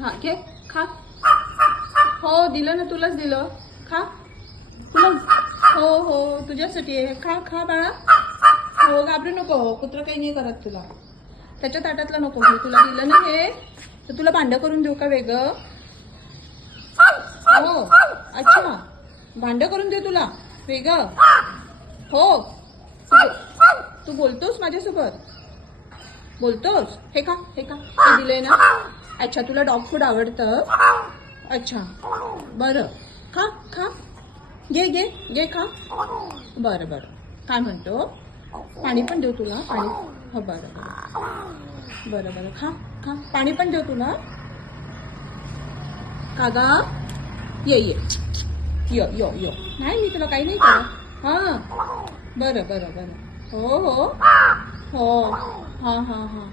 हा घे खा. हो दिलं ना, तुलाच दिलं. खा तुला. हो हो तुझ्यासाठी आहे. खा खा बाळा. हो घाबरू नको, कुत्र काही नाही करत तुला. त्याच्या ताटातलं नको घे. तुला दिलं ना हे, तर तुला भांड करून देऊ का वेगळं? हो अच्छा, भांड करून देऊ तुला वेगळं. हो तू बोलतोस माझ्यासोबत? बोलतोस? हे खा हे खा, हे दिलंय ना. अच्छा तुला डॉग फूड आवडतं. अच्छा बरं, खा खा. घे घे घे खा. बरं बरं, काय म्हणतो? पाणी पण देऊ तुला? पाणी हो बरं बरं बरं बरं, खा खा. पाणी पण देऊ तुला? कागा ये ये यो यो यो. नाही मी तुला काही नाही करत. हां बरं बरं बरं. हो हो हो हां हां हां.